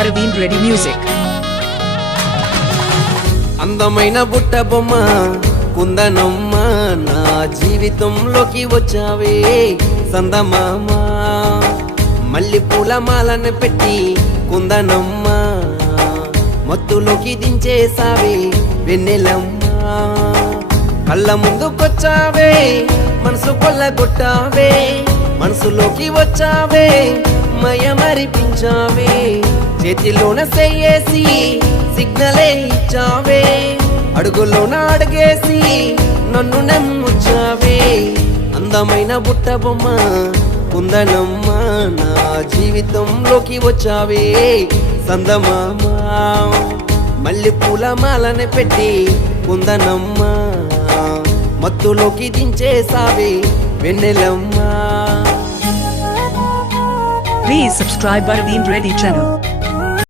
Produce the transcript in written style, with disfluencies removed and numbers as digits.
Arvind Reddy Music. అందమైన బుట్ట బొమ్మ కుందనమ్మ నా జీవితంలోకి వచ్చావే సందమామ మల్లి పూల మాలను పెట్టి కుందనమ్మ మత్తులోకి దించేసావే వెన్నెలమ్మ కళ్ళ ముందుకొచ్చావే మనసు కొల్లగొట్టావే మనసులోకి వచ్చావే మయమరిపించావే చేతిలోన చెయ్యేసి సిగ్నలే ఇచ్చావే అడుగులోన అడుగేసి నన్ను నమ్ముచ్చావే అందమైన బుట్ట బొమ్మ కుందనమ్మ నా జీవితంలోకి వచ్చావే సందమామ మల్లి పూల మాలని పెట్టి కుందనమ్మ మత్తులోకి దించేసావే వెన్నెలమ్మ. Please subscribe Arvind Reddy channel.